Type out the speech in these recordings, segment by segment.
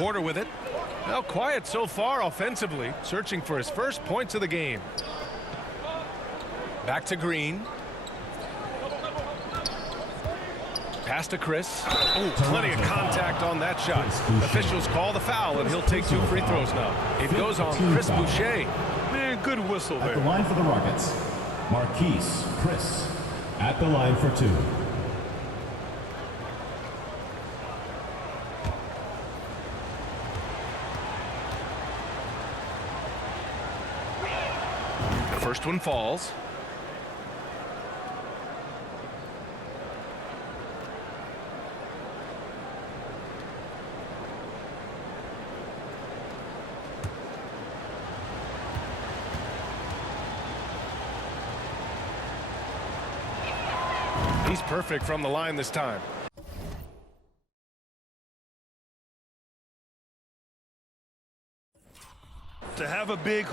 Porter with it. Well, quiet so far offensively, searching for his first points of the game. Back to Green. Pass to Chris. Oh, plenty of contact on that shot. Officials call the foul, and he'll take 2 free throws now. It goes on Chris Boucher. Man, good whistle there. At the line for the Rockets, Marquise Chris at the line for 2. The first one falls. He's perfect from the line this time. To have a big...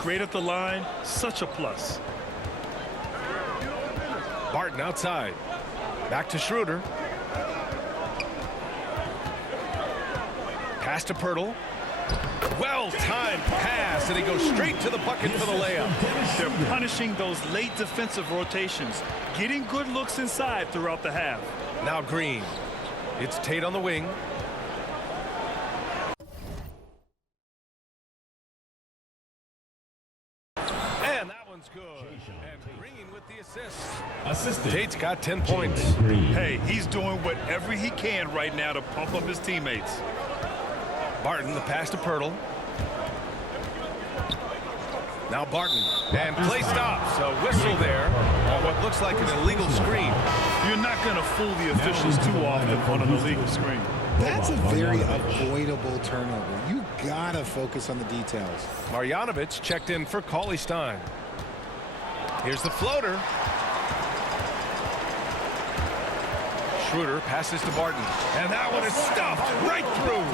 Great at the line, such a plus. Barton outside. Back to Schroeder. Pass to Pirtle. Well-timed pass, and he goes straight to the bucket for the layup. They're punishing those late defensive rotations, getting good looks inside throughout the half. Now Green. It's Tate on the wing. And that one's good. And Green with the assist. Tate's got 10 points. Hey, he's doing whatever he can right now to pump up his teammates. Barton, the pass to Pirtle. Now Barton. And play stops. A whistle there on what looks like an illegal screen. You're not going to fool the officials too often on an illegal screen. That's a very avoidable turnover. You gotta focus on the details. Marjanovic checked in for Cauley Stein. Here's the floater. Schroeder passes to Barton. And that one is stuffed right through.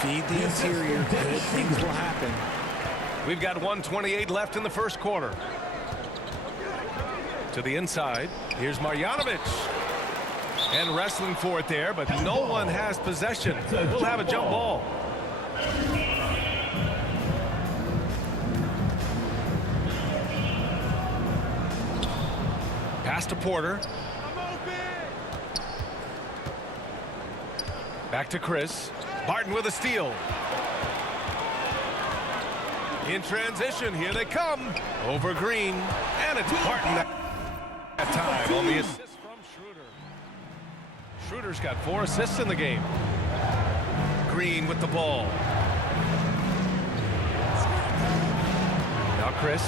Feed the interior. Good things will happen. We've got 1:28 left in the first quarter. To the inside. Here's Marjanovic. And wrestling for it there, but no one has possession. We'll have a jump ball. Pass to Porter. Back to Chris. Barton with a steal. In transition, here they come. Over Green. And it's Barton that time on the assist from Schroeder. Schroeder's got 4 assists in the game. Green with the ball. Now Chris.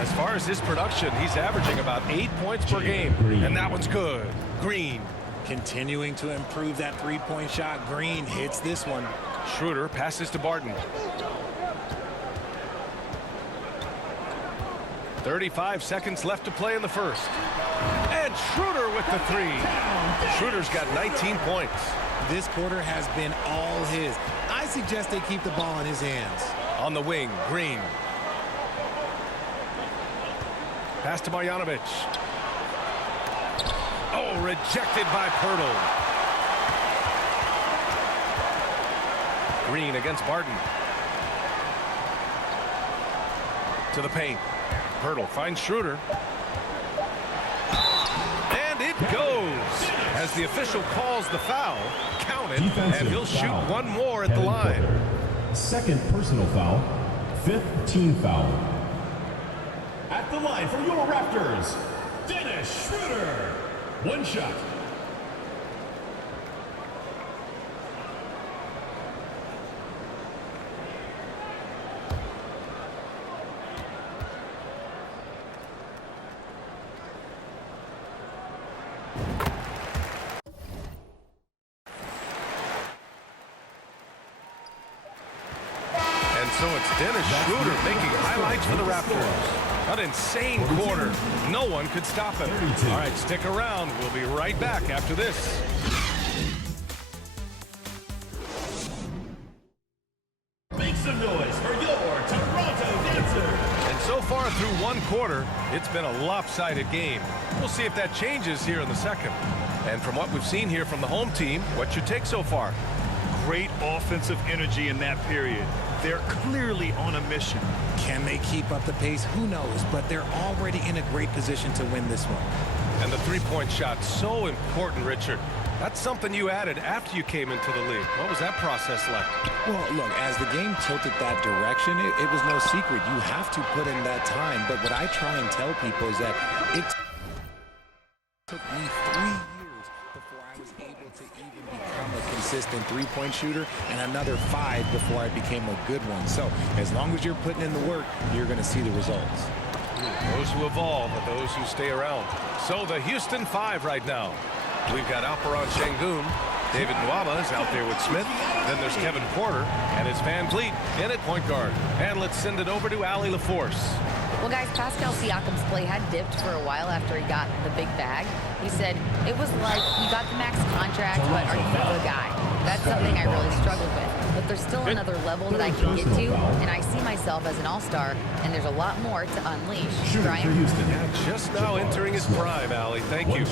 As far as his production, he's averaging about 8 points per game. And that one's good. Green. Continuing to improve that three-point shot. Green hits this one. Schroeder passes to Barton. 35 seconds left to play in the first. And Schroeder with the 3. Schroeder's got 19 points. This quarter has been all his. I suggest they keep the ball in his hands. On the wing, Green. Pass to Marjanovic. Oh, rejected by Pirtle. Green against Barton. To the paint. Pirtle finds Schroeder. And it goes. As the official calls the foul, count it, and he'll shoot one more at the line. Second personal foul, 5th team foul. At the line for your Raptors, Dennis Schroeder. One shot. So it's Dennis Schroeder making highlights for the Raptors. An insane quarter. No one could stop him. All right, stick around. We'll be right back after this. Make some noise for your Toronto Dancer. And so far through one quarter, it's been a lopsided game. We'll see if that changes here in the second. And from what we've seen here from the home team, what's your take so far? Great offensive energy in that period. They're clearly on a mission. Can they keep up the pace? Who knows? But they're already in a great position to win this one. And the three-point shot, so important, Richard. That's something you added after you came into the league. What was that process like? Well, look, as the game tilted that direction, it was no secret. You have to put in that time. But what I try and tell people is that it took me 3 years before I was able to even become a consistent three-point shooter, and another 5 before I became a good one. So as long as you're putting in the work, you're going to see the results. Those who evolve are those who stay around. So the Houston 5 right now. We've got Alperon Şengün. David Nwaba is out there with Smith. Then there's Kevin Porter, and it's Van Vliet in at point guard. And let's send it over to Ali LaForce. Well, guys, Pascal Siakam's play had dipped for a while after he got the big bag. He said it was like you got the max contract, but are you the guy? That's something I really struggled with. But there's still another level that I can get to, and I see myself as an all-star, and there's a lot more to unleash. Brian? Yeah, just now entering his prime, Ali. Thank you.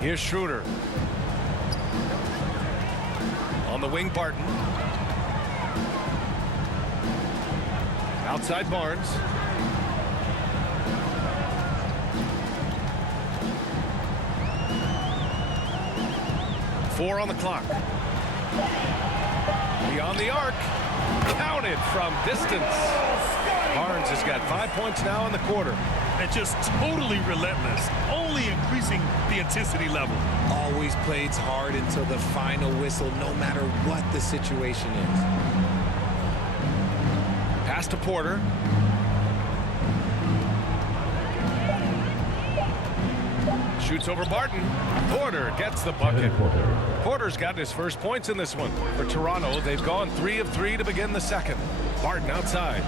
Here's Schroeder. On the wing, Barton. Outside Barnes. Four on the clock. Beyond the arc. Counted from distance. Barnes has got 5 points now in the quarter. And just totally relentless, only increasing the intensity level. Always plays hard until the final whistle, no matter what the situation is. Pass to Porter. Shoots over Barton. Porter gets the bucket. Porter's gotten his first points in this one. For Toronto, they've gone 3 of 3 to begin the second. Barton outside.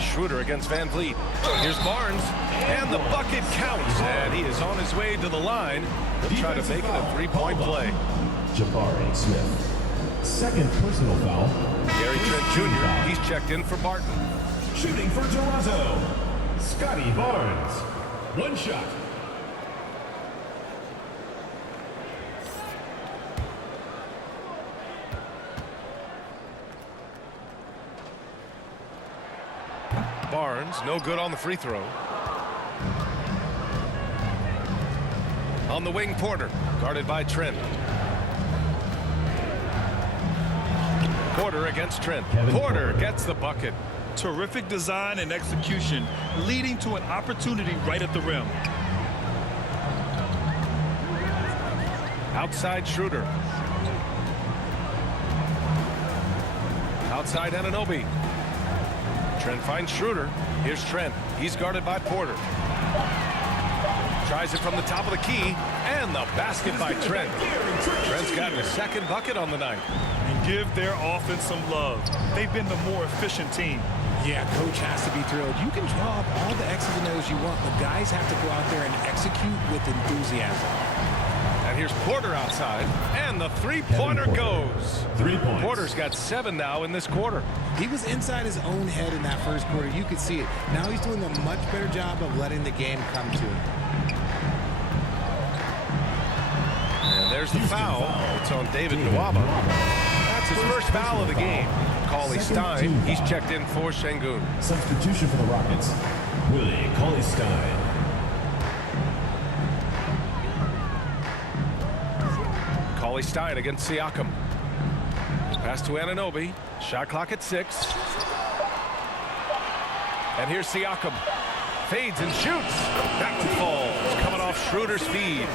Schroeder against Van Vliet. Here's Barnes, and the bucket counts, and he is on his way to the line. He'll try to make it a three-point play. Jabari Smith. Second personal foul. Gary Trent Jr., he's checked in for Barton. Shooting for Toronto, Scotty Barnes. One shot. Barnes, no good on the free throw. On the wing, Porter, guarded by Trent. Porter against Trent. Porter gets the bucket. Terrific design and execution, leading to an opportunity right at the rim. Outside Schroeder. Outside Anunoby. Trent finds Schroeder. Here's Trent. He's guarded by Porter. Tries it from the top of the key, and the basket by Trent. Trent's gotten his second bucket on the night. And give their offense some love. They've been the more efficient team. Yeah, coach has to be thrilled. You can draw up all the X's and O's you want, but guys have to go out there and execute with enthusiasm. And here's Porter outside, and the three-pointer goes. 3 points. Porter's got 7 now in this quarter. He was inside his own head in that first quarter. You could see it. Now he's doing a much better job of letting the game come to him. And there's the foul. It's on David Nwaba. That's his first foul of the game. Cauley Stein, he's checked in for Şengün. Substitution for the Rockets, Willie Cauley-Stein. Cauley-Stein against Siakam. Pass to Anunoby. Shot clock at 6. And here's Siakam. Fades and shoots. That one falls. Coming off Schroeder's feed.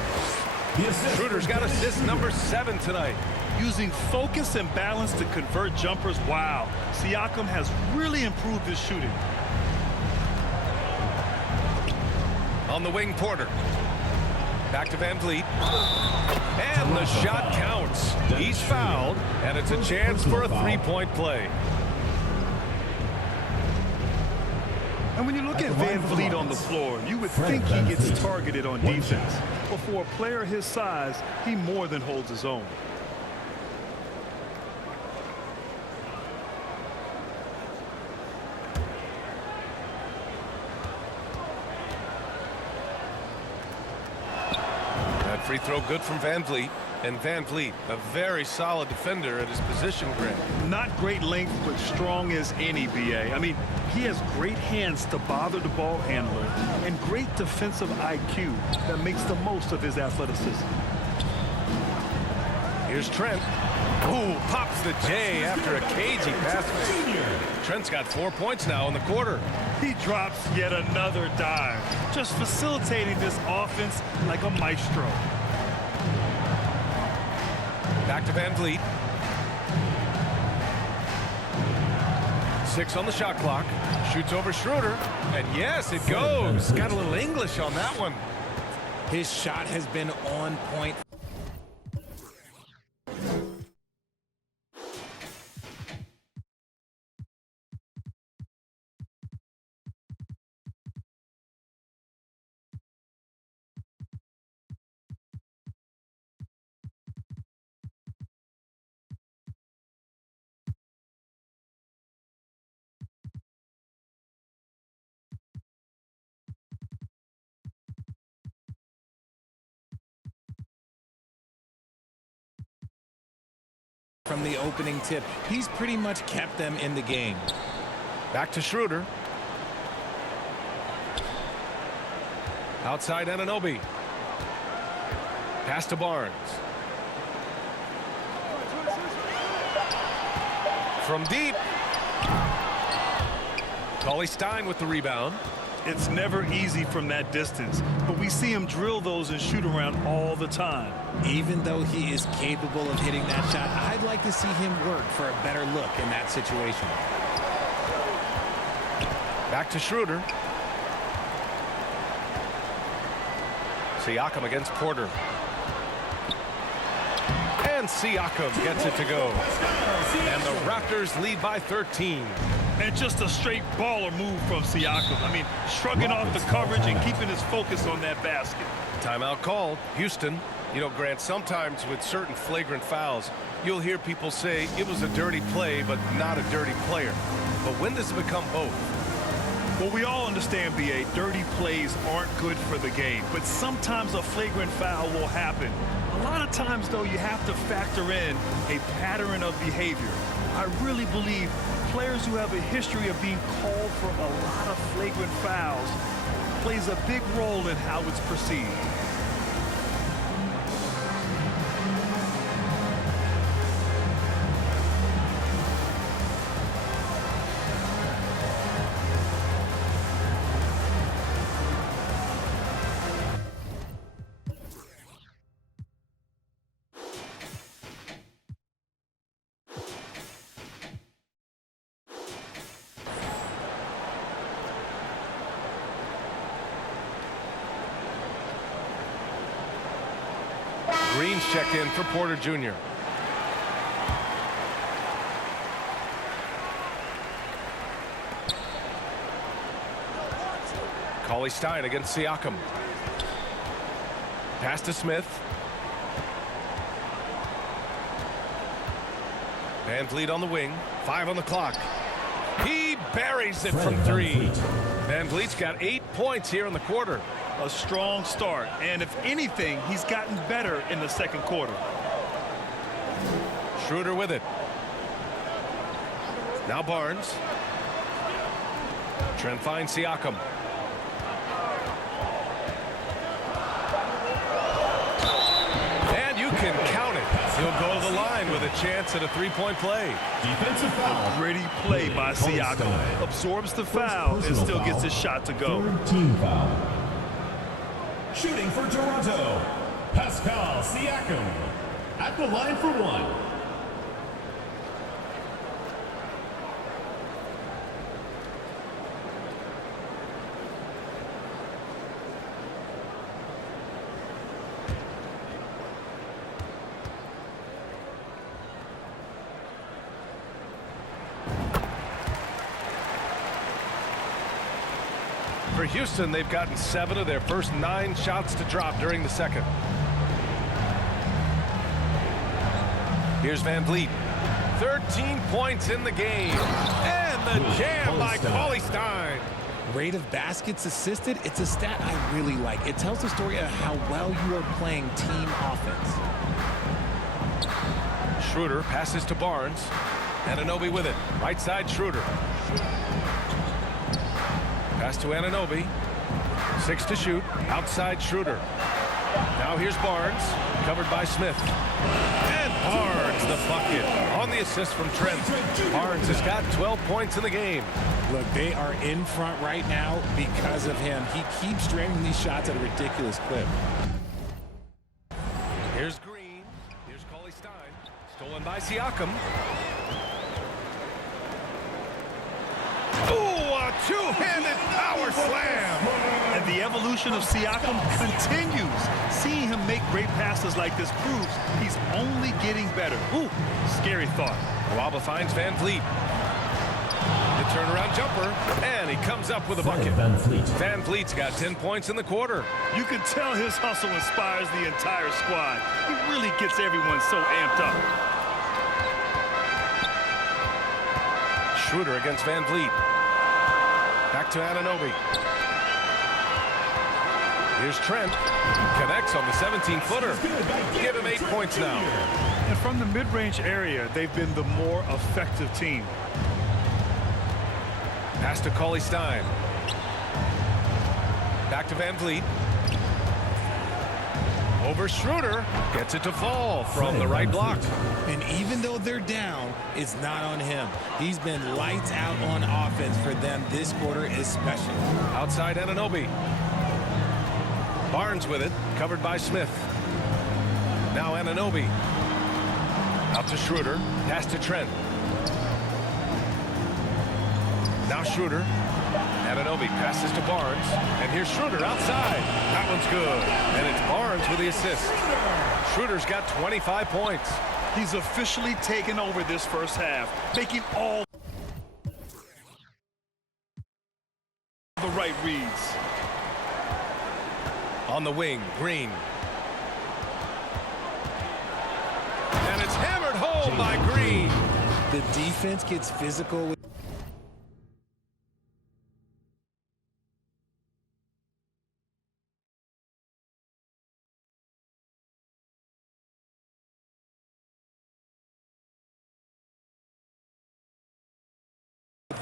Schroeder's got assist number 7 tonight. Using focus and balance to convert jumpers. Wow. Siakam has really improved his shooting. On the wing, Porter. Back to Van Vliet. And the shot counts. He's fouled, and it's a chance for a three-point play. And when you look at Van Vliet on the floor, you would think he gets targeted on defense. But for a player his size, he more than holds his own. That free throw good from Van Vliet. And Van Vliet, a very solid defender at his position, Grant. Not great length, but strong as any, BA. I mean, he has great hands to bother the ball handler and great defensive IQ that makes the most of his athleticism. Here's Trent. Ooh, pops the J after a cagey pass. Trent's got 4 points now in the quarter. He drops yet another dive, just facilitating this offense like a maestro. Back to Van Vliet. 6 on the shot clock. Shoots over Schroeder. And yes, it goes. Got a little English on that one. His shot has been on point. From the opening tip, he's pretty much kept them in the game. Back to Schroeder. Outside Anunoby. Pass to Barnes. From deep. Cauley Stein with the rebound. It's never easy from that distance, but we see him drill those and shoot around all the time. Even though he is capable of hitting that shot, I'd like to see him work for a better look in that situation. Back to Schroeder. Siakam against Porter. And Siakam gets it to go. And the Raptors lead by 13. And just a straight baller move from Siakam. I mean, shrugging off the coverage and keeping his focus on that basket. Timeout called. Houston. You know, Grant, sometimes with certain flagrant fouls, you'll hear people say it was a dirty play, but not a dirty player. But when does it become both? Well, we all understand, BA, dirty plays aren't good for the game, but sometimes a flagrant foul will happen. A lot of times, though, you have to factor in a pattern of behavior. I really believe players who have a history of being called for a lot of flagrant fouls plays a big role in how it's perceived. Green's checked in for Porter Jr. Cauley Stein against Siakam. Pass to Smith. Van Vliet on the wing. 5 on the clock. He buries it from 3. Van Vliet's got 8 points here in the quarter. A strong start, and if anything, he's gotten better in the second quarter. Schroeder with it. Now Barnes. Trent finds Siakam. And you can count it. He'll go to the line Stein with a chance at a three-point play. Defensive foul. Gritty play by Siakam. Stein. Absorbs the foul and still gets his shot to go. Third team foul. Shooting for Toronto, Pascal Siakam. At the line for one. For Houston, they've gotten 7 of their first 9 shots to drop during the second. Here's Van Vliet. 13 points in the game. And the jam by Cauley Stein. Rate of baskets assisted, it's a stat I really like. It tells the story of how well you are playing team offense. Schroeder passes to Barnes. Anunoby with it. Right side, Schroeder. Pass to Anunoby. 6 to shoot. Outside Schroeder. Now here's Barnes. Covered by Smith. And Barnes the bucket on the assist from Trent. Barnes has got 12 points in the game. Look, they are in front right now because of him. He keeps draining these shots at a ridiculous clip. Here's Green. Here's Cauley Stein. Stolen by Siakam. Ooh, a two-handed power slam. And the evolution of Siakam continues. Seeing him make great passes like this proves he's only getting better. Ooh, scary thought. Nwaba finds Van Vliet. The turnaround jumper, and he comes up with a bucket. Van Vliet's got 10 points in the quarter. You can tell his hustle inspires the entire squad. He really gets everyone so amped up. Schroeder against Van Vliet. Back to Anunoby. Here's Trent. Connects on the 17-footer. Give him 8 points now. And from the mid-range area, they've been the more effective team. Pass to Cauley Stein. Back to Van Vliet. Over Schroeder. Gets it to fall from the right block. And even though they're down, it's not on him. He's been lights out on offense for them this quarter especially. Outside Anunoby. Barnes with it. Covered by Smith. Now Anunoby. Out to Schroeder. Pass to Trent. Now Schroeder. Anunoby passes to Barnes. And here's Schroeder outside. That one's good. And it's Barnes with the assist. Schroeder's got 25 points. He's officially taken over this first half, making all the right reads. On the wing, Green. And it's hammered home by Green. The defense gets physical with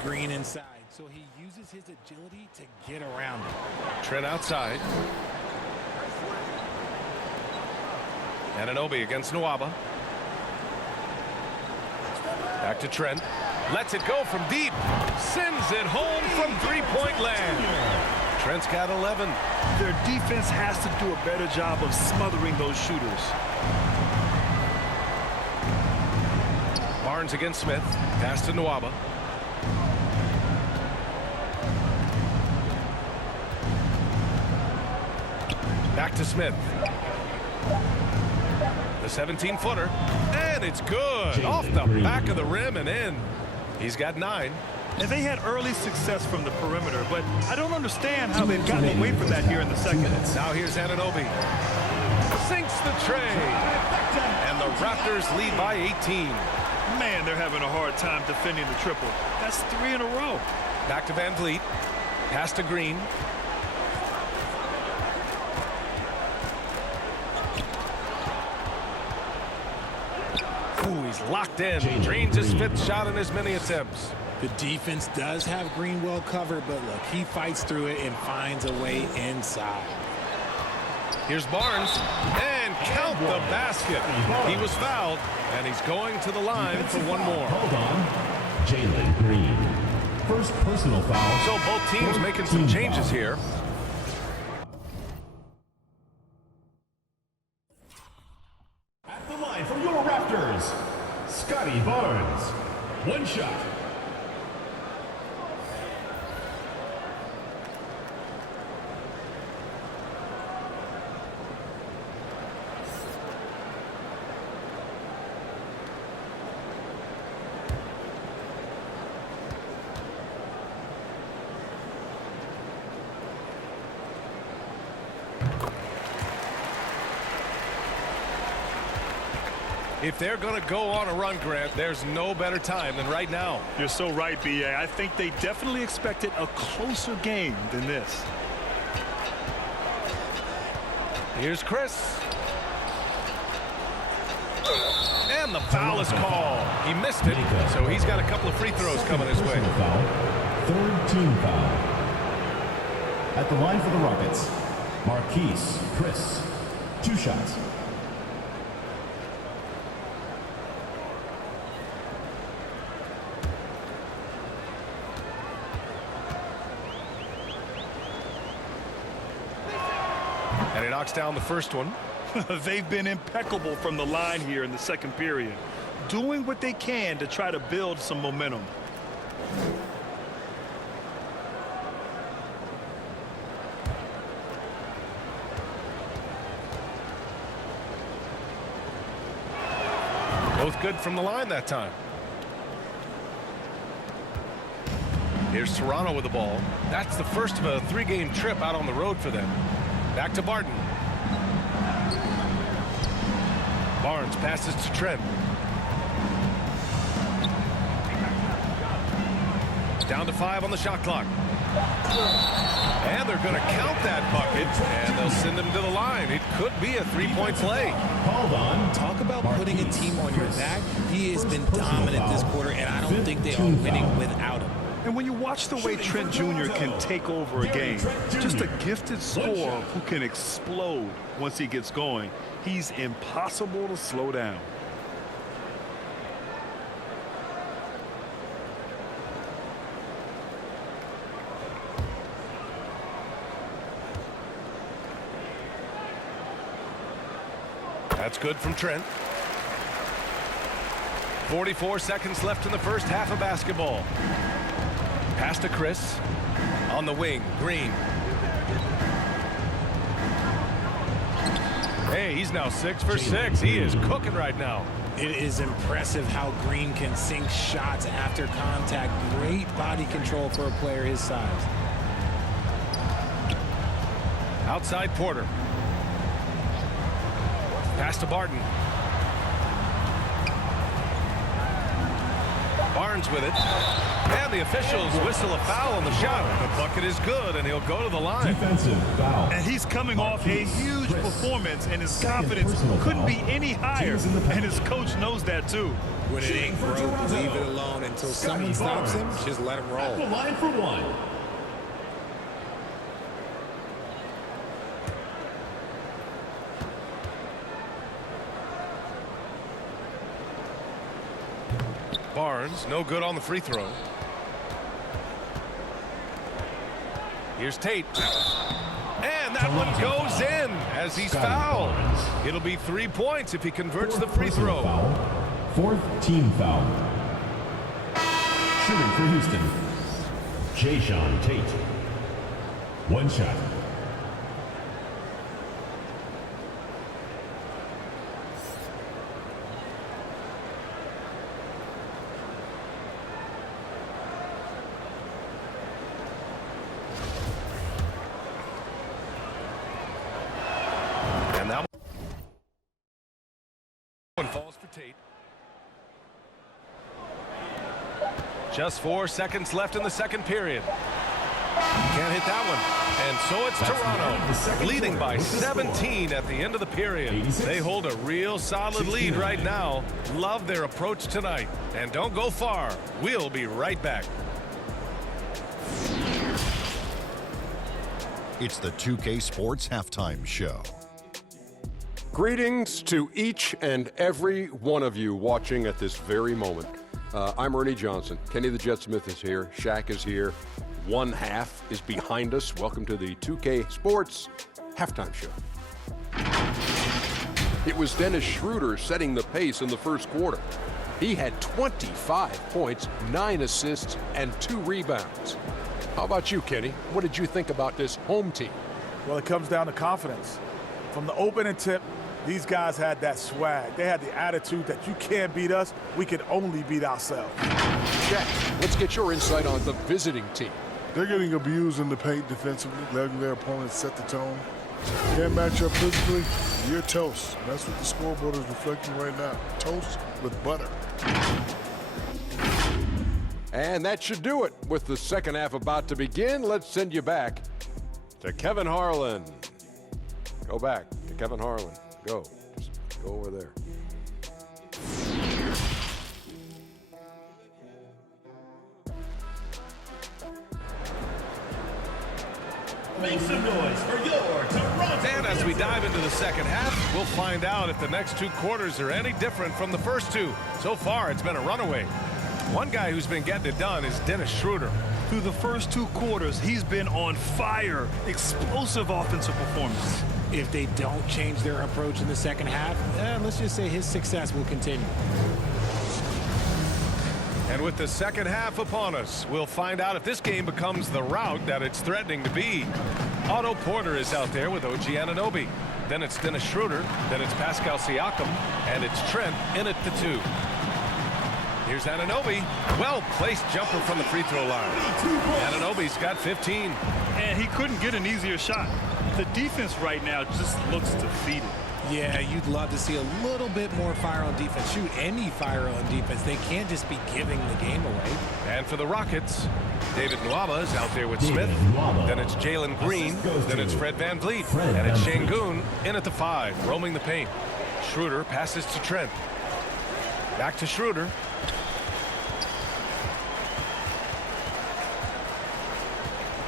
Green inside, so he uses his agility to get around it. Trent outside. Anunoby against Nwaba. Back to Trent. Lets it go from deep. Sends it home from three-point land. Trent's got 11. Their defense has to do a better job of smothering those shooters. Barnes against Smith. Pass to Nwaba. Back to Smith. The 17-footer. And it's good. Off the back of the rim and in. He's got 9. And they had early success from the perimeter, but I don't understand how they've gotten away from that here in the second. Now here's Anunoby. Sinks the tray. And the Raptors lead by 18. Man, they're having a hard time defending the triple. That's 3 in a row. Back to Van Vliet. Pass to Green. Ooh, he's locked in. Drains his 5th shot in as many attempts. The defense does have Green well covered, but look, he fights through it and finds a way inside. Here's Barnes. And and count the basket. He was fouled, and he's going to the line for one more. Hold on. Jalen Green. First personal foul. So both teams making some changes here. At the line from your Raptors, Scotty Barnes. One shot. If they're going to go on a run, Grant, there's no better time than right now. You're so right, B.A. I think they definitely expected a closer game than this. Here's Chris. And the foul is called. He missed it, so he's got a couple of free throws coming his way. Foul. Third team foul. At the line for the Rockets, Marquise Chris. 2 shots. And he knocks down the first one. They've been impeccable from the line here in the second period, doing what they can to try to build some momentum. Both good from the line that time. Here's Toronto with the ball. That's the first of a 3-game trip out on the road for them. Back to Barton. Barnes passes to Trent. Down to 5 on the shot clock. And they're going to count that bucket, and they'll send him to the line. It could be a 3-point play. Hold on. Talk about putting a team on your back. He has been dominant this quarter, and I don't think they are winning without him. And when you watch the way Trent Jr. can take over a game, just a gifted scorer who can explode once he gets going, he's impossible to slow down. That's good from Trent. 44 seconds left in the first half of basketball. Pass to Chris. On the wing, Green. Hey, he's now 6 for 6. He is cooking right now. It is impressive how Green can sink shots after contact. Great body control for a player his size. Outside Porter. Pass to Barton. Barnes with it. And the officials whistle a foul on the shot. The bucket is good, and he'll go to the line. Defensive foul. And he's coming off a huge performance, and his confidence couldn't be any higher. And his coach knows that, too. When it ain't broke, leave it alone until someone stops him. Just let him roll. At the line for 1. Barnes, no good on the free throw. Here's Tate. And that one goes in as he's fouled. It'll be 3 points if he converts the free throw. Fourth team foul. Shooting for Houston, Jayshawn Tate. 1 shot. And that one falls for Tate. Just 4 seconds left in the second period. Can't hit that one. And so it's Toronto leading by 17 at the end of the period. They hold a real solid lead right now. Love their approach tonight. And don't go far. We'll be right back. It's the 2K Sports Halftime Show. Greetings to each and every one of you watching at this very moment. I'm Ernie Johnson. Kenny the Jet Smith is here. Shaq is here. One half is behind us. Welcome to the 2K Sports Halftime Show. It was Dennis Schroeder setting the pace in the first quarter. He had 25 points, 9 assists, and 2 rebounds. How about you, Kenny? What did you think about this home team? Well, it comes down to confidence. From the opening tip, these guys had that swag. They had the attitude that you can't beat us, we can only beat ourselves. Shaq, let's get your insight on the visiting team. They're getting abused in the paint defensively, letting their opponents set the tone. Can't match up physically, you're toast. That's what the scoreboard is reflecting right now. Toast with butter. And that should do it. With the second half about to begin, let's send you back to Kevin Harlan. Go back to Kevin Harlan. Go. Just go over there. Make some noise for your Toronto. And as we dive into the second half, we'll find out if the next 2 quarters are any different from the first 2. So far, it's been a runaway. One guy who's been getting it done is Dennis Schroeder. Through the first 2 quarters, he's been on fire. Explosive offensive performance. If they don't change their approach in the second half, let's just say his success will continue. And with the second half upon us, we'll find out if this game becomes the rout that it's threatening to be. Otto Porter is out there with OG Anunoby. Then it's Dennis Schroeder. Then it's Pascal Siakam. And it's Trent in at the 2. Here's Anunoby. Well-placed jumper from the free throw line. Anunoby's got 15. And he couldn't get an easier shot. The defense right now just looks defeated. Yeah, you'd love to see a little bit more fire on defense. Shoot, any fire on defense. They can't just be giving the game away. And for the Rockets, David Nwaba is out there with Smith. Then it's Jalen Green. Then it's Fred VanVleet. And it's Şengün in at the 5, roaming the paint. Schroeder passes to Trent. Back to Schroeder.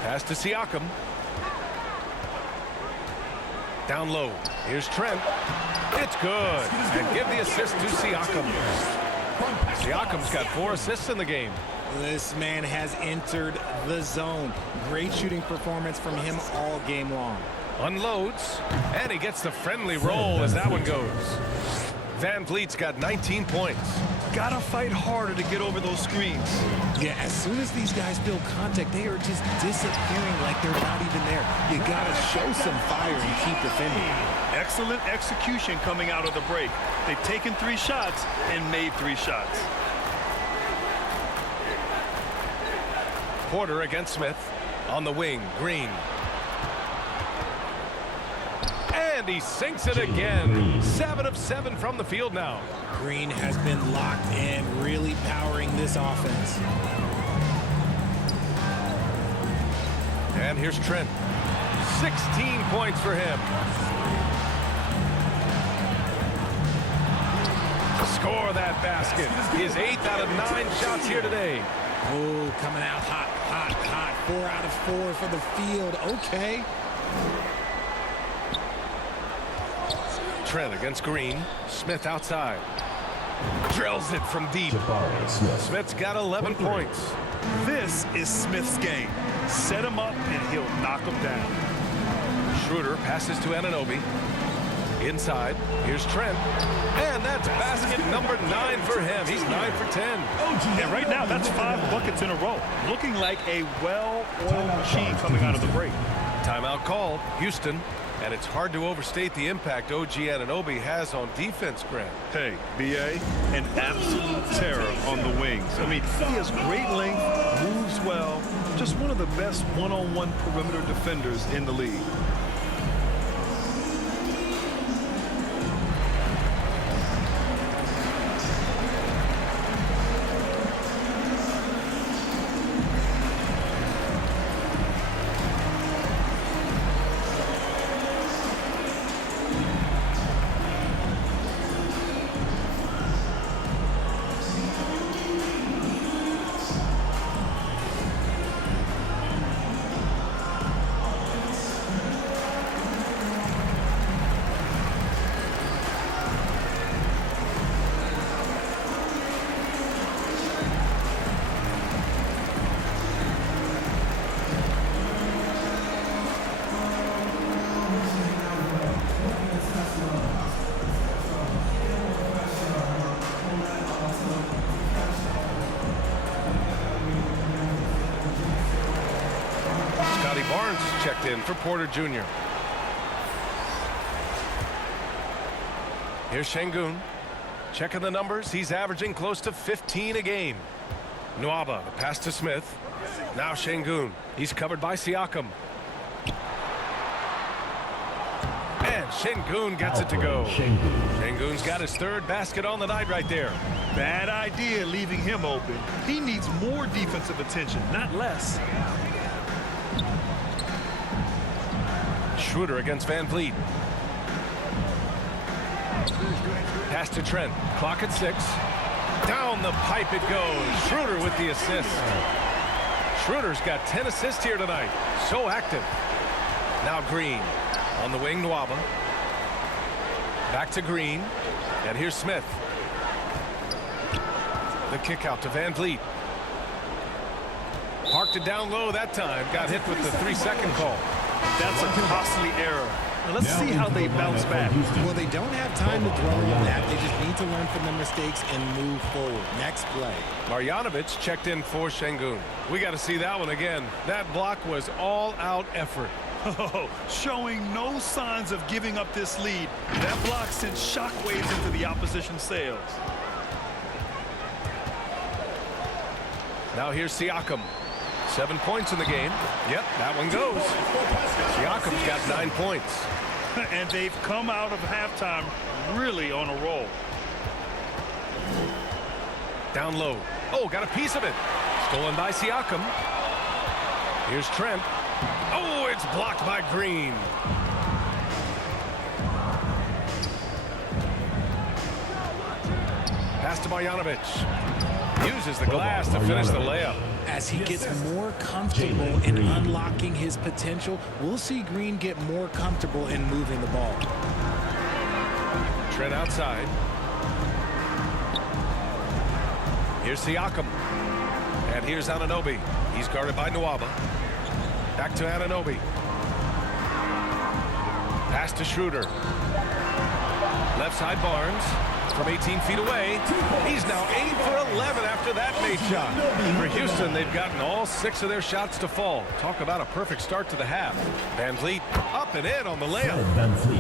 Pass to Siakam. Down low. Here's Trent. It's good. And give the assist to Siakam. Siakam's got 4 assists in the game. This man has entered the zone. Great shooting performance from him all game long. Unloads. And he gets the friendly roll as that one goes. VanVleet's got 19 points. Gotta fight harder to get over those screens. Yeah, as soon as these guys feel contact, they are just disappearing like they're not even there. You gotta show some fire and keep defending. Excellent execution coming out of the break. They've taken 3 shots and made 3 shots. Porter against Smith. On the wing, Green. And he sinks it again. 7 of 7 from the field now. Green has been locked in, really powering this offense. And here's Trent. 16 points for him. To score that basket. His 8th out of 9 shots here today. Oh, coming out hot, hot, hot. 4 out of 4 for the field. Okay. Trent against Green. Smith outside. Drills it from deep. Smith's got 11 points. This is Smith's game. Set him up and he'll knock him down. Schroeder passes to Anunoby. Inside. Here's Trent. And that's basket number 9 for him. He's 9 for 10. And right now, that's 5 buckets in a row. Looking like a well-oiled machine coming out of the break. Timeout called. Houston. And it's hard to overstate the impact OG Anunoby has on defense, Grant. Hey, B.A., an absolute terror on the wings. I mean, he has great length, moves well, just one of the best one-on-one perimeter defenders in the league. Barnes checked in for Porter Jr. Here's Şengün. Checking the numbers. He's averaging close to 15 a game. Nwaba, the pass to Smith. Now Şengün. He's covered by Siakam. And Şengün gets it to go. Şengün's got his third basket on the night right there. Bad idea leaving him open. He needs more defensive attention, not less. Schroeder against Van Vliet. Pass to Trent. Clock at 6. Down the pipe it goes. Schroeder with the assist. Schroeder's got 10 assists here tonight. So active. Now Green. On the wing, Nwaba. Back to Green. And here's Smith. The kick out to Van Vliet. Parked it down low that time. Got hit with the 3-second call. That's a costly error. Now let's see how they bounce back. Well, they don't have time to dwell on that. They just need to learn from their mistakes and move forward. Next play. Marjanovic checked in for Şengün. We got to see that one again. That block was all-out effort. Oh, showing no signs of giving up this lead. That block sent shockwaves into the opposition sails. Now here's Siakam. 7 points in the game. Yep, that one goes. Siakam's got 9 points. And they've come out of halftime really on a roll. Down low. Oh, got a piece of it. Stolen by Siakam. Here's Trent. Oh, it's blocked by Green. Pass to Marjanovic. Uses the glass to finish the layup. As he gets more comfortable in unlocking his potential, we'll see Green get more comfortable in moving the ball. Trent outside. Here's Siakam. And here's Anunoby. He's guarded by Nwaba. Back to Anunoby. Pass to Schroeder. Left side Barnes. From 18 feet away. He's now 8 for 11 after that made shot. For Houston, they've gotten all 6 of their shots to fall. Talk about a perfect start to the half. Van Vliet up and in on the layup.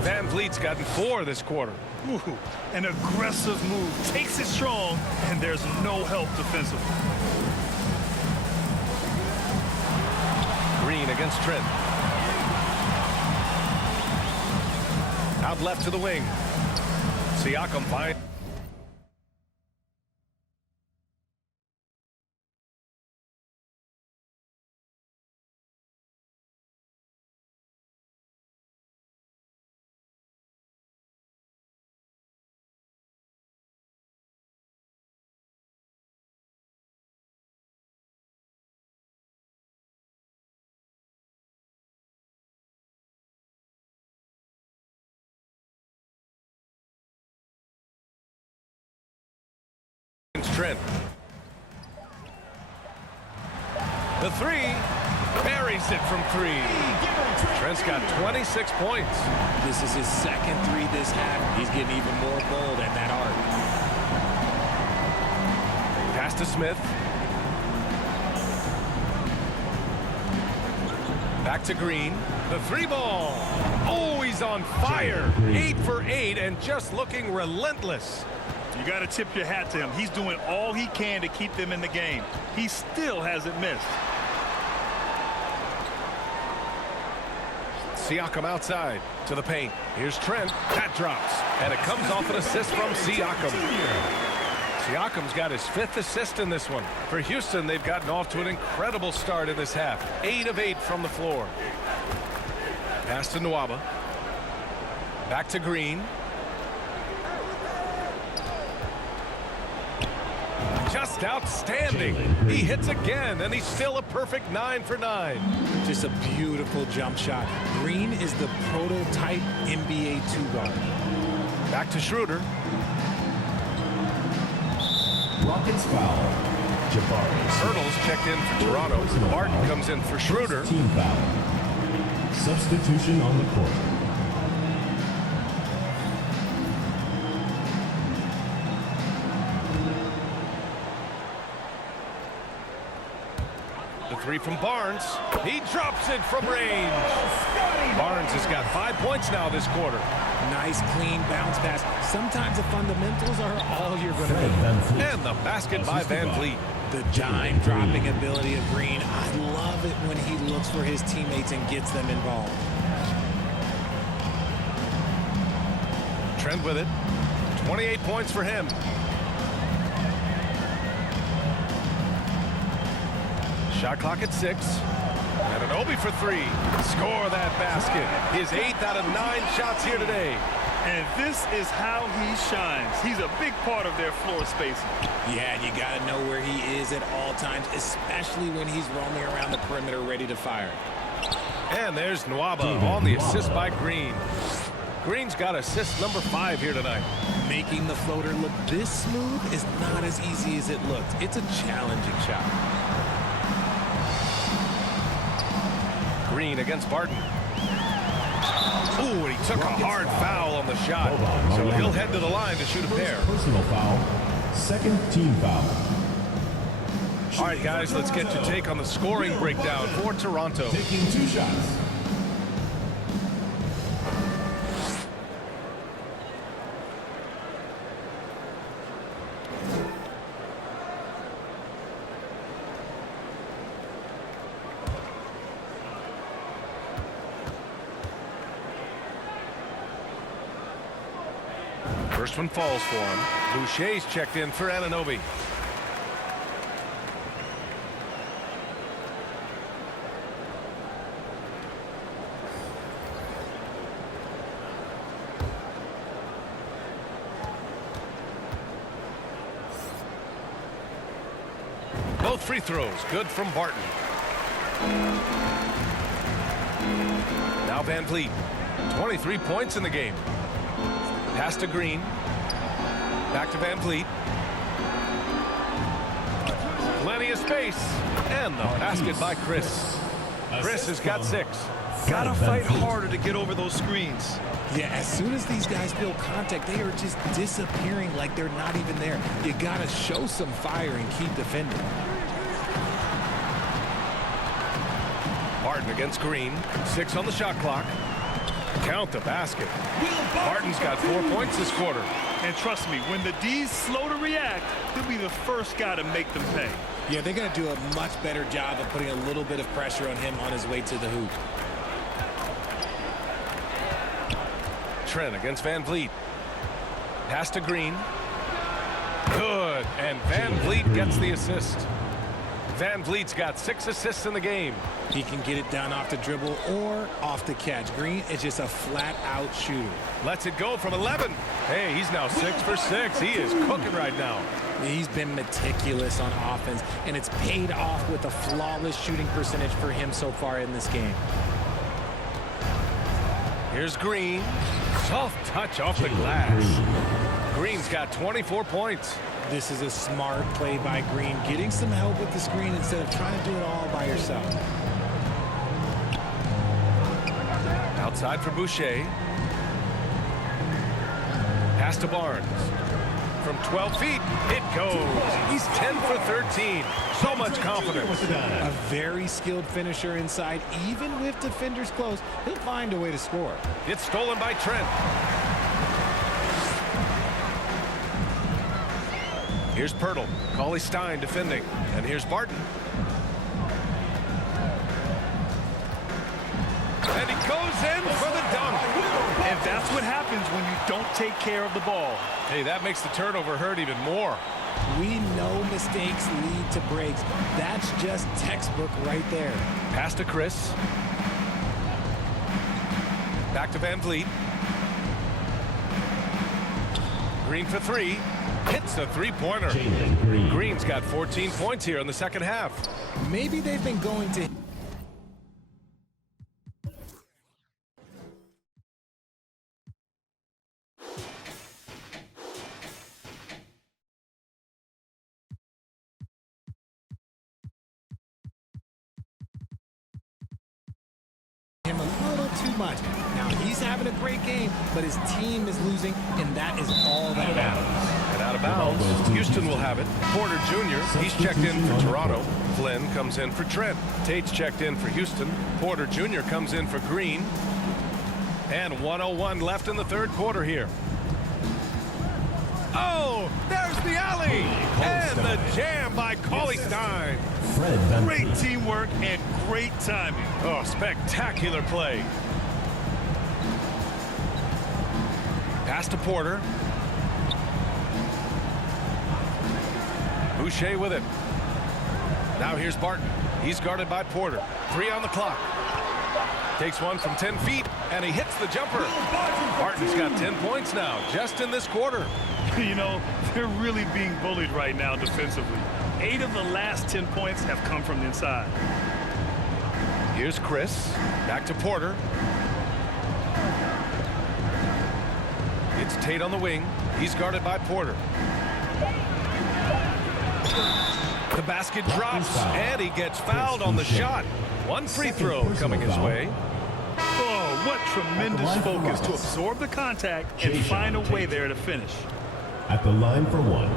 Van Vliet's gotten 4 this quarter. Ooh, an aggressive move. Takes it strong, and there's no help defensively. Green against Trent. Out left to the wing. Siakam finds. Trent. The 3. Buries it from 3. Trent's got 26 points. This is his second 3 this half. He's getting even more bold at that arc. Pass to Smith. Back to Green. The 3 ball. Oh, he's on fire. 8 for 8 and just looking relentless. You got to tip your hat to him. He's doing all he can to keep them in the game. He still hasn't missed. Siakam outside to the paint. Here's Trent. That drops. And it comes off an assist from Siakam. Siakam's got his 5th assist in this one. For Houston, they've gotten off to an incredible start in this half. 8 of 8 from the floor. Pass to Nwaba. Back to Green. Just outstanding. He hits again, and he's still a perfect 9 for 9. Just a beautiful jump shot. Green is the prototype NBA 2-guard. Back to Schroeder. Rockets foul. Jabari. Hurdles checked in for Toronto. Martin comes in for Schroeder. Team foul. Substitution on the court. The three from Barnes. He drops it from range. Barnes has got 5 points now this quarter. Nice, clean bounce pass. Sometimes the fundamentals are all you're going to need. And the basket by Van Vliet. The dime dropping ability of Green. I love it when he looks for his teammates and gets them involved. Trent with it. 28 points for him. Shot clock at 6. And an Obi for 3. Score that basket. His 8th out of 9 shots here today. And this is how he shines. He's a big part of their floor spacing. Yeah, you got to know where he is at all times, especially when he's roaming around the perimeter ready to fire. And there's Nwaba on the assist by Green. Green's got assist number 5 here tonight. Making the floater look this smooth is not as easy as it looked. It's a challenging shot. Green against Barton. Ooh, and he took a hard foul on the shot. So he'll head to the line to shoot a pair. Personal foul. Second team foul. All right, guys, let's get your take on the scoring breakdown for Toronto. Taking 2 shots. First one falls for him. Boucher's checked in for Anunoby. Both free throws good from Barton. Now Van Vliet. 23 points in the game. Pass to Green. Back to Van Vliet. Plenty of space. And the basket by Chris. Chris has got 6. Gotta fight harder to get over those screens. Yeah, as soon as these guys feel contact, they are just disappearing like they're not even there. You gotta show some fire and keep defending. Barton against Green. 6 on the shot clock. Count the basket. Barton's got 4 points this quarter. And trust me, when the D's slow to react, he'll be the first guy to make them pay. Yeah, they're going to do a much better job of putting a little bit of pressure on him on his way to the hoop. Trent against Van Vliet. Pass to Green. Good. And Van Vliet gets the assist. Van Vliet's got 6 assists in the game. He can get it down off the dribble or off the catch. Green is just a flat-out shooter. Lets it go from 11. Hey, he's now 6 for 6. He is cooking right now. He's been meticulous on offense, and it's paid off with a flawless shooting percentage for him so far in this game. Here's Green. Soft touch off the glass. Green's got 24 points. This is a smart play by Green, getting some help with the screen instead of trying to do it all by yourself. Outside for Boucher. Pass to Barnes. From 12 feet, it goes. He's 10 for 13. So much confidence. A very skilled finisher inside. Even with defenders close, he'll find a way to score. It's stolen by Trent. Here's Pirtle. Cauley Stein defending. And here's Barton. And he goes in for the dunk. And that's what happens when you don't take care of the ball. Hey, that makes the turnover hurt even more. We know mistakes lead to breaks. That's just textbook right there. Pass to Chris. Back to Van Vliet. Green for 3. Hits the three-pointer. Green's got 14 points here in the second half. Maybe they've been going to him a little too much. Now he's having a great game, but his team is losing, and that is all that matters. And out out of bounds. Houston will have it. Porter Jr., he's checked in for Toronto. Flynn comes in for Trent. Tate's checked in for Houston. Porter Jr. comes in for Green. And 1:01 left in the third quarter here. Oh, there's the alley. And the jam by Cauley Stein. Great teamwork and great timing. Oh, spectacular play. Pass to Porter. Boucher with it. Now here's Barton. He's guarded by Porter. 3 on the clock. Takes one from 10 feet, and he hits the jumper. Barton's got 10 points now, just in this quarter. You know, they're really being bullied right now defensively. 8 of the last 10 points have come from the inside. Here's Chris. Back to Porter. It's Tate on the wing. He's guarded by Porter. The basket drops, and he gets fouled on the shot. One free throw coming his way. Oh, what tremendous focus to absorb the contact and find a way there to finish. At the line for one.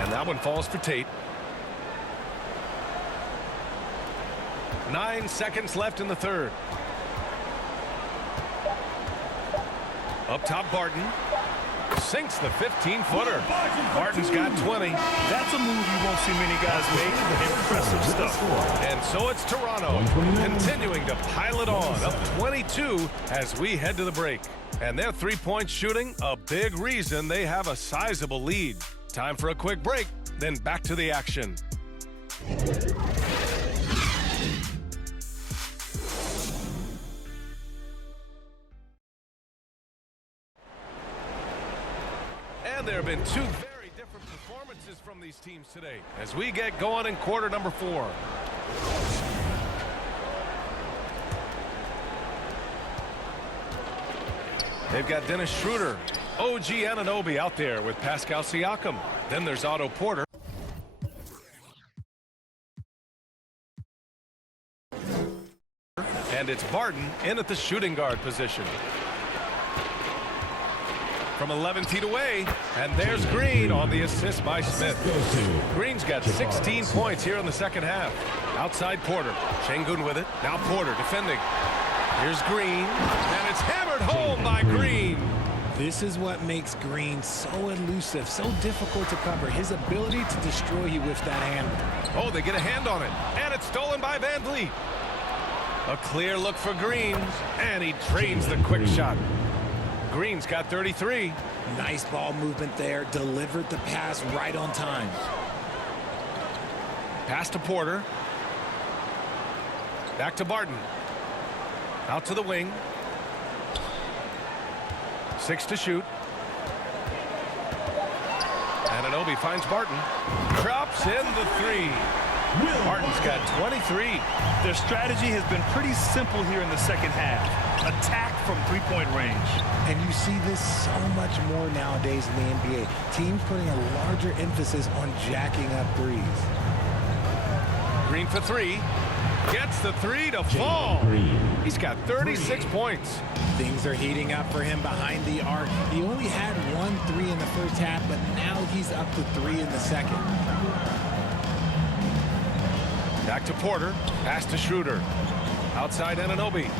And that one falls for Tate. 9 seconds left in the third. Up top, Barton. Sinks the 15-footer. Barton's got 20. That's a move you won't see many guys make. Impressive stuff. And so it's Toronto continuing to pile it on, up 22 as we head to the break. And their three-point shooting, a big reason they have a sizable lead. Time for a quick break, then back to the action. And there have been two very different performances from these teams today as we get going in quarter number 4. They've got Dennis Schroeder, OG Anunoby out there with Pascal Siakam. Then there's Otto Porter. And it's Barton in at the shooting guard position. From 11 feet away, and there's Green on the assist by Smith. Green's got 16 points here in the second half. Outside Porter. Şengün with it. Now Porter defending. Here's Green, and it's hammered home by Green. This is what makes Green so elusive, so difficult to cover. His ability to destroy you with that hand. Oh, they get a hand on it, and it's stolen by Van Vliet. A clear look for Green, and he drains the quick shot. Green's got 33. Nice ball movement there. Delivered the pass right on time. Pass to Porter. Back to Barton. Out to the wing. 6 to shoot. Anunoby finds Barton. Drops in the 3. Barton's got 23. Their strategy has been pretty simple here in the second half. Attack from three-point range. And you see this so much more nowadays in the NBA. Teams putting a larger emphasis on jacking up threes. Green for 3. Gets the 3 to fall. He's got 36 points. Things are heating up for him behind the arc. He only had 1 3 in the first half, but now he's up to 3 in the second. Back to Porter. Pass to Schroeder. Outside Anunoby.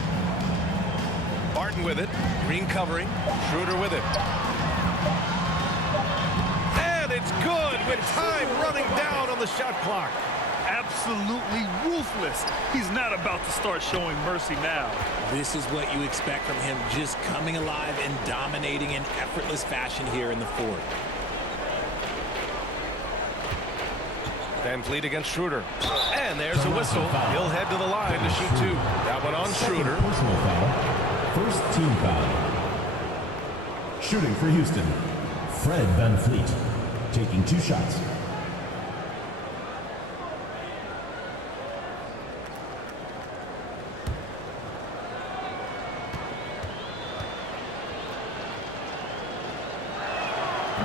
Barton with it. Green covering. Schroeder with it. And it's good with time running down on the shot clock. Absolutely ruthless. He's not about to start showing mercy now. This is what you expect from him, just coming alive and dominating in effortless fashion here in the fourth. Van Vliet against Schroeder. And there's a whistle. He'll head to the line to shoot 2. That one on Schroeder. Personal foul. First team foul. Shooting for Houston, Fred Van Vliet, taking 2 shots.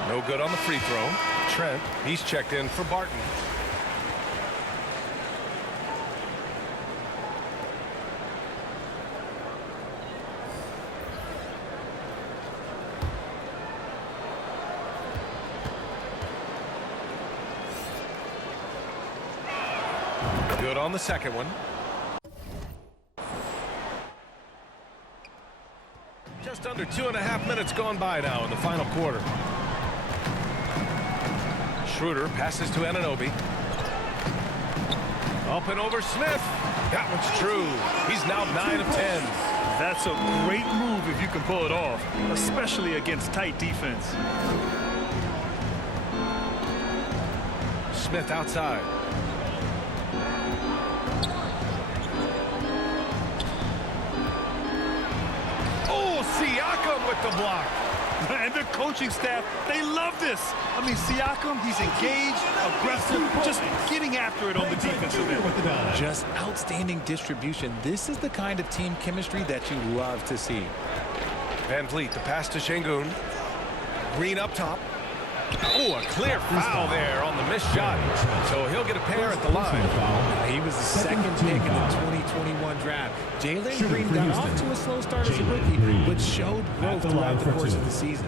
No No good on the free throw. Trent, he's checked in for Barton. Good on the second one. Just under 2.5 minutes gone by now in the final quarter. Schroeder passes to Anunoby. Up and over Smith. That one's true. He's now 9 of 10. That's a great move if you can pull it off, especially against tight defense. Smith outside. Siakam with the block. And the coaching staff, they love this. I mean, Siakam, he's engaged, aggressive, just getting after it on the defensive end. Just outstanding distribution. This is the kind of team chemistry that you love to see. Van Vliet, the pass to Şengün. Green up top. Oh, a clear foul there on the missed shot. So he'll get a pair at the line. He was the second pick in the 2021 draft. Jalen Green got off to a slow start as a rookie, but showed growth throughout the course of the season.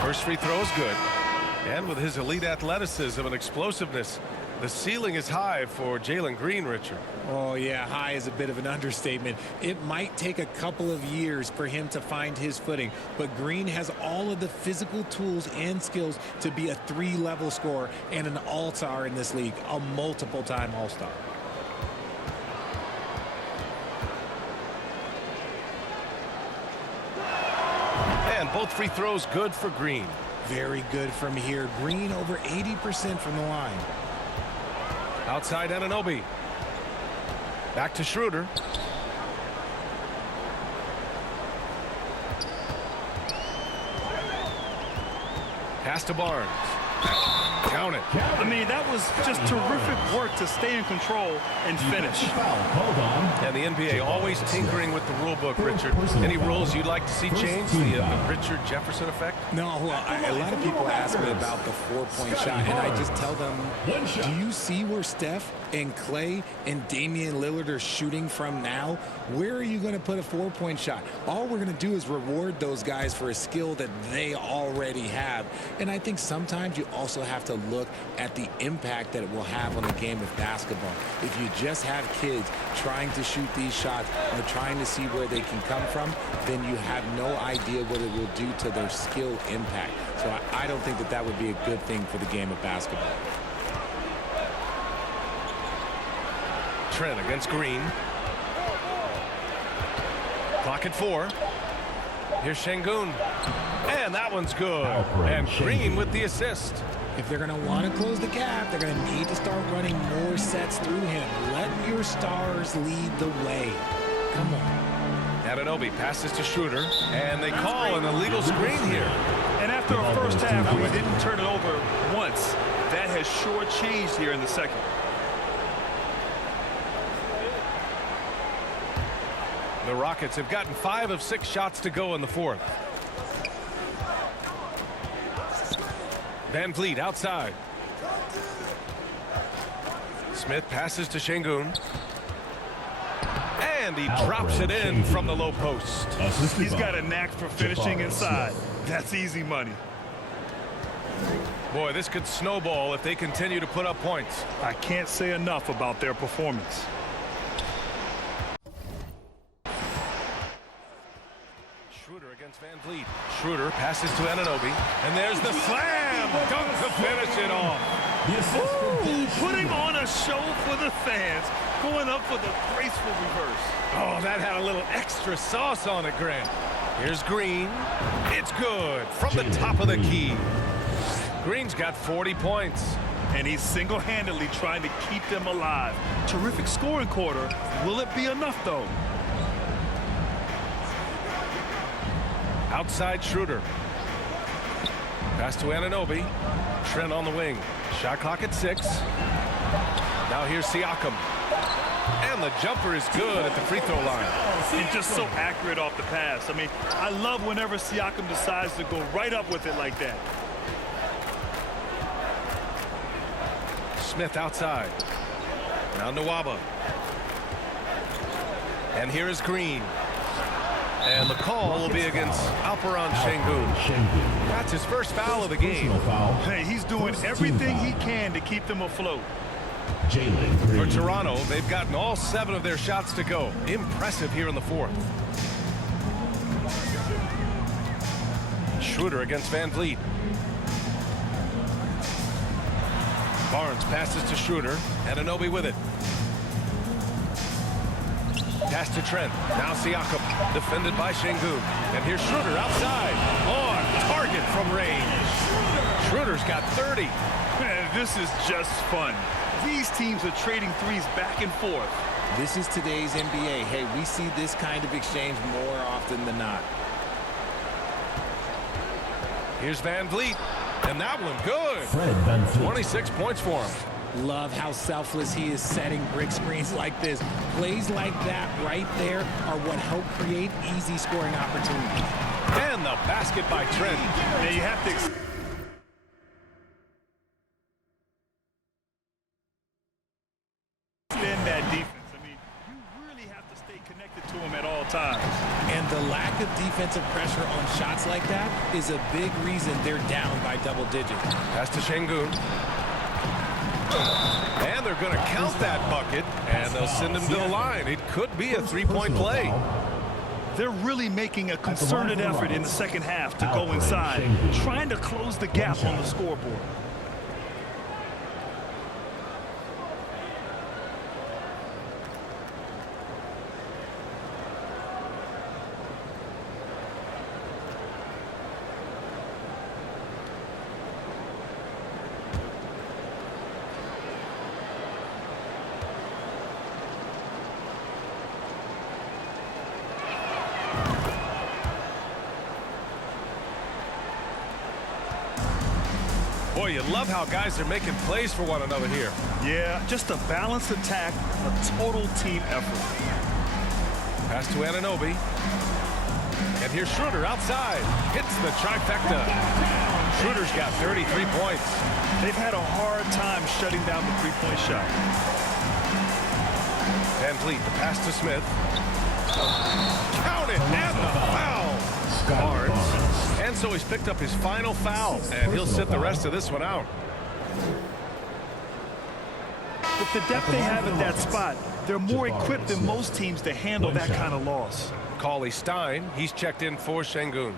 First free throw is good. And with his elite athleticism and explosiveness, the ceiling is high for Jalen Green, Richard. Oh, yeah, high is a bit of an understatement. It might take a couple of years for him to find his footing, but Green has all of the physical tools and skills to be a 3-level scorer and an all-star in this league, a multiple-time all-star. And both free throws good for Green. Very good from here. Green over 80% from the line. Outside Anunoby. Back to Schroeder. Pass to Barnes. Count it. I mean, that was just terrific work to stay in control and finish. And the NBA always tinkering with the rule book, Richard. Any rules you'd like to see changed? The Richard Jefferson effect? No, well, a lot of people ask me about the 4-point shot, and I just tell them, do you see where Steph and Clay and Damian Lillard are shooting from now? Where are you going to put a 4-point shot? All we're going to do is reward those guys for a skill that they already have. And I think sometimes you also have to look at the impact that it will have on the game of basketball. If you just have kids trying to shoot these shots or trying to see where they can come from, then you have no idea what it will do to their skill impact. So I don't think that that would be a good thing for the game of basketball. Trent against Green. Clock at 4. Here's Şengün. And that one's good. And Green with the assist. If they're going to want to close the gap, they're going to need to start running more sets through him. Let your stars lead the way. Come on. Anunoby passes to Schroeder, and they call an illegal screen here. And after a first half where he didn't turn it over once, that has sure changed here in the second. The Rockets have gotten 5 of 6 shots to go in the fourth. Van Vliet outside. Smith passes to Şengün. And he drops it in from the low post. He's got a knack for finishing inside. That's easy money. Boy, this could snowball if they continue to put up points. I can't say enough about their performance. Schroeder against Van Vliet. Schroeder passes to Anunoby. And there's the slam dunk to finish it off. Ooh, putting on a show for the fans. Going up for the graceful reverse. Oh, that had a little extra sauce on it, Grant. Here's Green. It's good from the top of the key. Green's got 40 points. And he's single-handedly trying to keep them alive. Terrific scoring quarter. Will it be enough, though? Outside Schroeder. Pass to Anunoby. Trent on the wing. Shot clock at 6. Now here's Siakam. And the jumper is good at the free throw line. He's just so accurate off the pass. I mean, I love whenever Siakam decides to go right up with it like that. Smith outside. Now Nwaba. And here is Green. And the call will be against Alperen Şengün. That's his first foul of the game. Hey, he's doing everything he can to keep them afloat. For Toronto, they've gotten all 7 of their shots to go. Impressive here in the 4th. Schroeder against Van Vliet. Barnes passes to Schroeder. Anunoby with it. Pass to Trent. Now Siakam. Defended by Şengün. And here's Schroeder outside. On target from range. Schroeder's got 30. Man, this is just fun. These teams are trading threes back and forth. This is today's NBA. Hey, we see this kind of exchange more often than not. Here's Van Vliet. And that one good. Fred VanVleet. 26 points for him. Love how selfless he is setting brick screens like this. Plays like that right there are what help create easy scoring opportunities. And the basket by Trent. Now you have to extend that defense. I mean, you really have to stay connected to him at all times. And the lack of defensive pressure on shots like that is a big reason they're down by double digits. Pass to Şengün. And they're going to count that bucket, and they'll send him to the line. It could be a 3-point play. They're really making a concerted effort in the second half to go inside, trying to close the gap on the scoreboard. Boy, you love how guys are making plays for one another here. Yeah, just a balanced attack, a total team effort. Pass to Anunoby. And here's Schroeder outside. Hits the trifecta. Schroeder's got 33 points. They've had a hard time shutting down the three-point shot. Van Vliet, the pass to Smith. Count it, and the foul. Barnes. And so he's picked up his final foul, and he'll sit the rest of this one out. With the depth they have at that spot, they're more equipped than most teams to handle that kind of loss. Cauley Stein, he's checked in for Şengün.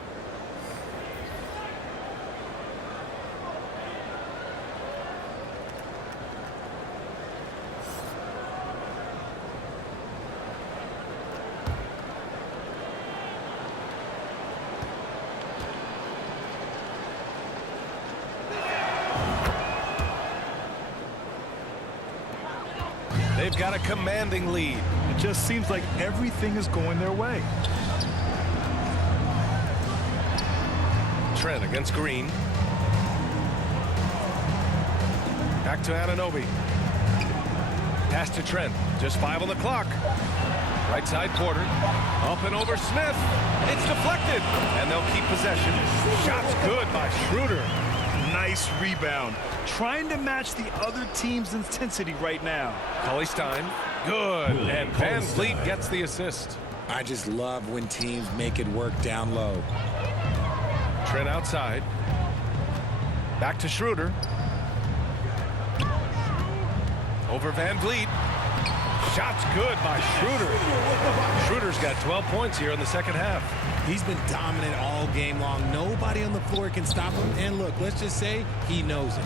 They've got a commanding lead. It just seems like everything is going their way. Trent against Green. Back to Anunoby. Pass to Trent. Just 5 on the clock. Right side Porter. Up and over Smith. It's deflected. And they'll keep possession. Shots good by Schroeder. Nice rebound. Trying to match the other team's intensity right now. Cauley Stein. Good. And Van Vliet gets the assist. I just love when teams make it work down low. Trent outside. Back to Schroeder. Over Van Vliet. Shots good by Schroeder. Schroeder's got 12 points here in the second half. He's been dominant all game long. Nobody on the floor can stop him. And look, let's just say he knows it.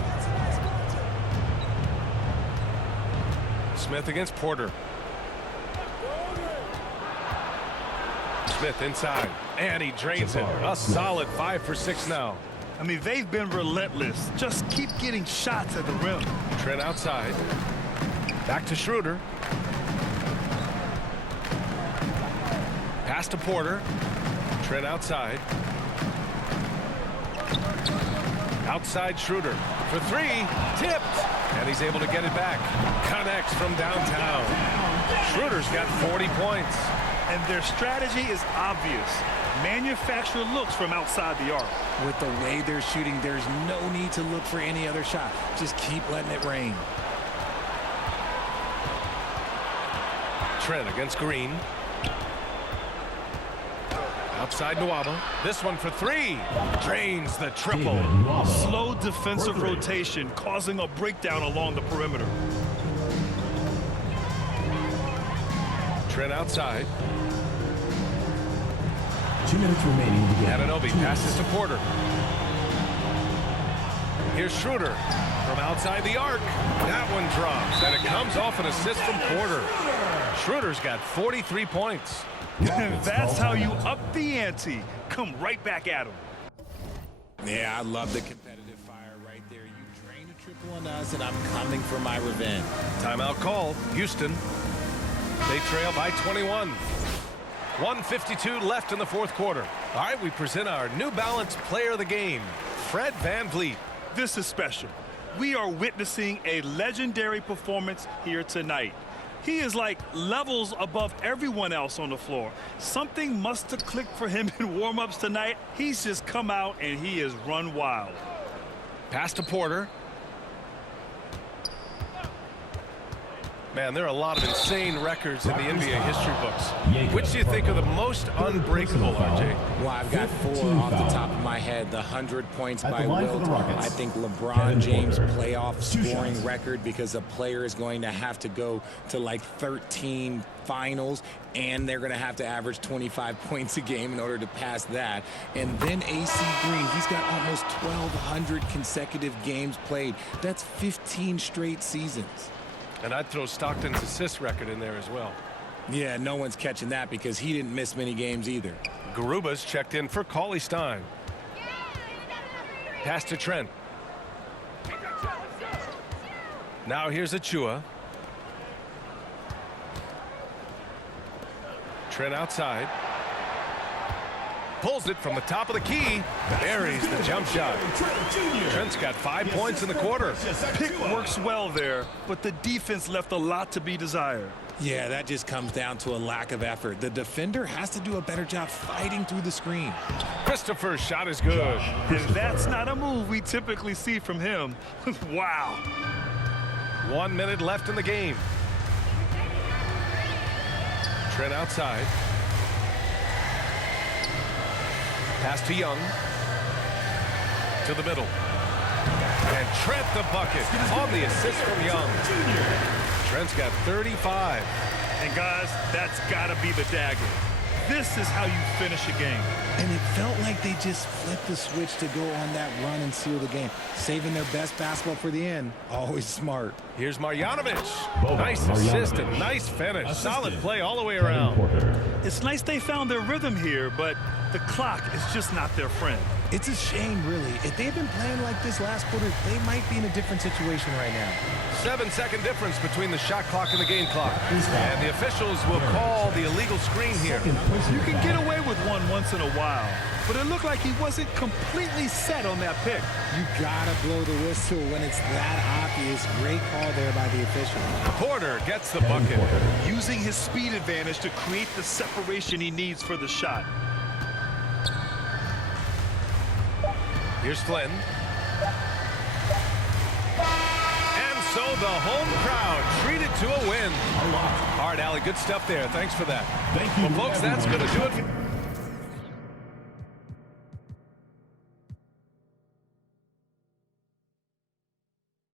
Smith against Porter. Smith inside. And he drains it. A solid 5 for 6 now. I mean, they've been relentless. Just keep getting shots at the rim. Trent outside. Back to Schroeder. Pass to Porter. Trent outside. Outside Schroeder for three. Tipped. And he's able to get it back. Connects from downtown. Schroeder's got 40 points. And their strategy is obvious. Manufacture looks from outside the arc. With the way they're shooting, there's no need to look for any other shot. Just keep letting it rain. Trent against Green. Outside Nwaba. This one for three. Drains the triple. Slow defensive rotation causing a breakdown along the perimeter. Trent outside. 2 minutes remaining in the game. Anunoby passes to Porter. Here's Schroeder from outside the arc. That one drops, and it comes off an assist from Porter. Schroeder's got 43 points. That's how you up the ante. Come right back at him. Yeah, I love the competitive fire right there. You drain a triple on us, and I'm coming for my revenge. Timeout call. Houston. They trail by 21. 1:52 left in the fourth quarter. All right, we present our New Balance player of the game, Fred VanVleet. This is special. We are witnessing a legendary performance here tonight. He is like levels above everyone else on the floor. Something must have clicked for him in warm-ups tonight. He's just come out and he has run wild. Pass to Porter. Man, there are a lot of insane records in the NBA history books. Which do you think are the most unbreakable, RJ? Well, I've got 4 off the top of my head. The 100 points by Wilt. I think LeBron James' playoff scoring record, because a player is going to have to go to like 13 finals, and they're going to have to average 25 points a game in order to pass that. And then AC Green, he's got almost 1,200 consecutive games played. That's 15 straight seasons. And I'd throw Stockton's assist record in there as well. Yeah, no one's catching that because he didn't miss many games either. Garuba's checked in for Cauley Stein. Pass to Trent. Now here's Achua. Trent outside. Pulls it from the top of the key. Buries the jump shot. Trent's got 5 points in the quarter. Pick works well there, but the defense left a lot to be desired. Yeah, that just comes down to a lack of effort. The defender has to do a better job fighting through the screen. Christopher's shot is good. And that's not a move we typically see from him. Wow. 1 minute left in the game. Trent outside. Pass to Young. To the middle. And Trent the bucket on the assist from Young. Trent's got 35. And guys, that's got to be the dagger. This is how you finish a game. And it felt like they just flipped the switch to go on that run and seal the game. Saving their best basketball for the end. Always smart. Here's Marjanovic. Nice assist and nice finish. Solid play all the way around. It's nice they found their rhythm here, but the clock is just not their friend. It's a shame, really. If they'd been playing like this last quarter, they might be in a different situation right now. 7-second difference between the shot clock and the game clock. And the officials will call the illegal screen here. You can get away with one once in a while, but it looked like he wasn't completely set on that pick. You gotta blow the whistle when it's that obvious. Great call there by the official. Porter gets the bucket. Using his speed advantage to create the separation he needs for the shot. Here's Flynn. And so the home crowd treated to a win. All right, Allie, good stuff there. Thanks for that. Thank you. Well, folks, that's going to do it.